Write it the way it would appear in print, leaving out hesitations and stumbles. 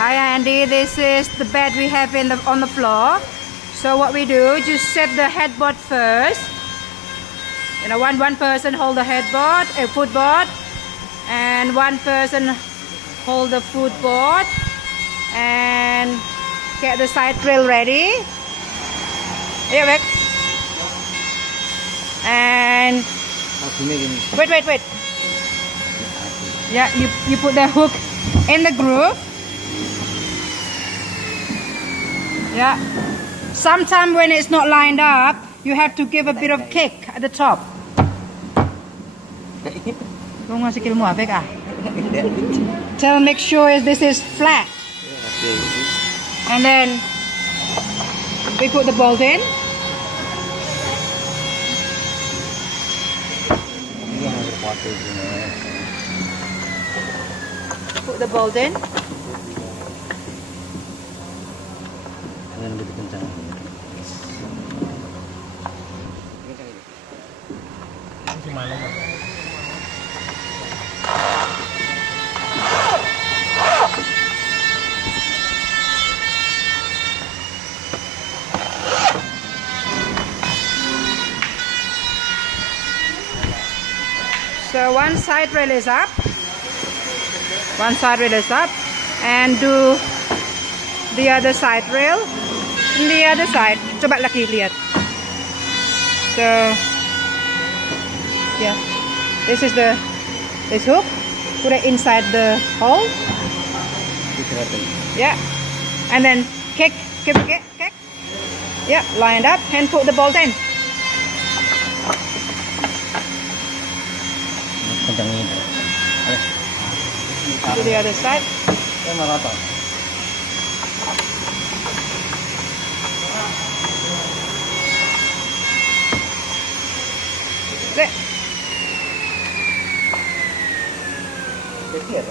Hi Andy, this is the bed we have on the floor. So what we do, just set the headboard first. You know, one person hold the headboard, a footboard, and one person hold the footboard, and get the side rail ready. Yeah, Rick. And wait. Yeah, you put the hook in the groove. Yeah. Sometimes when it's not lined up, you have to give a bit of kick at the top. Tell make sure this is flat. And then we put the bolt in. Put the bolt in. So one side rail is up, and do the other side rail, and the other side. Coba lagi lihat. So yeah, this is this hook. Put it inside the hole. Yeah, and then kick. Yeah, lined up, and put the bolt in. To the other side. That's it.